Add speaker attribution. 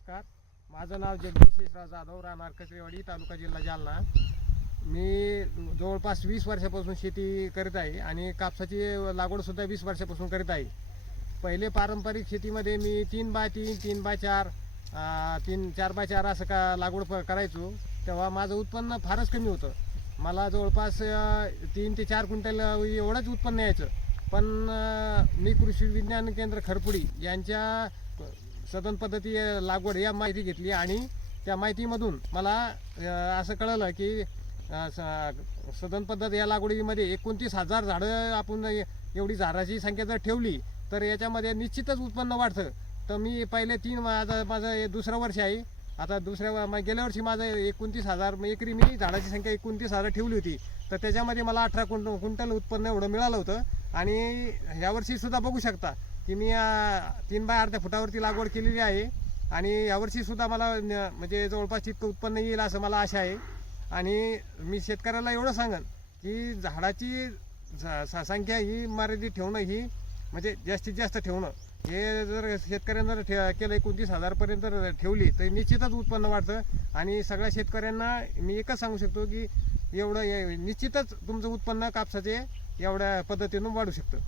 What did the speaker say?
Speaker 1: नमस्कार. माझं नाव जगदीश शेषराव जाधव राहणार कचरेवाडी तालुका जिल्हा जालना. मी जवळपास वीस वर्षापासून शेती करीत आहे आणि कापसाची लागवडसुद्धा वीस वर्षापासून करीत आहे. पहिले पारंपरिक शेतीमध्ये मी तीन बाय तीन तीन बाय चार तीन चार बाय चार असं का लागवड प- करायचो. तेव्हा माझं उत्पन्न फारच कमी होतं. मला जवळपास तीन ते चार क्विंटल एवढंच उत्पन्न यायचं. पण मी कृषी विज्ञान केंद्र खरपुडी यांच्या सदन पद्धती लागवड या माहिती घेतली आणि त्या माहितीमधून मला असं कळलं की स- सदन पद्धत या लागवडीमध्ये एकोणतीस हजार झाडं आपण एवढी झाडाची संख्या जर ठेवली तर याच्यामध्ये निश्चितच उत्पन्न वाढतं. तर मी पहिले तीन माझं माझं हे दुसरं वर्ष आहे. आता दुसऱ्या गेल्या वर्षी माझं एकोणतीस हजार एकरी मी झाडाची संख्या एकोणतीस हजार ठेवली होती. तर त्याच्यामध्ये मला अठरा क्विंट क्विंटल उत्पन्न एवढं मिळालं होतं. आणि यावर्षीसुद्धा बघू शकता. की मी तीन बाय अर्ध्या फुटावरती लागवड केलेली आहे. आणि यावर्षीसुद्धा मला न- म्हणजे जवळपास तितकं उत्पन्न येईल असं मला आशा आहे. आणि मी शेतकऱ्याला एवढं सांगन की झाडाची संख्या ही मर्यादित ठेवणं ही म्हणजे जास्तीत जास्त ठेवणं. हे जर शेतकऱ्यांना जर ठे केलं एकोणतीस हजारपर्यंत जर ठेवली तर निश्चितच उत्पन्न वाढतं. आणि सगळ्या शेतकऱ्यांना मी एकच सांगू शकतो की एवढं निश्चितच तुमचं उत्पन्न कापसाचे एवढ्या पद्धतीनं वाढू शकतं.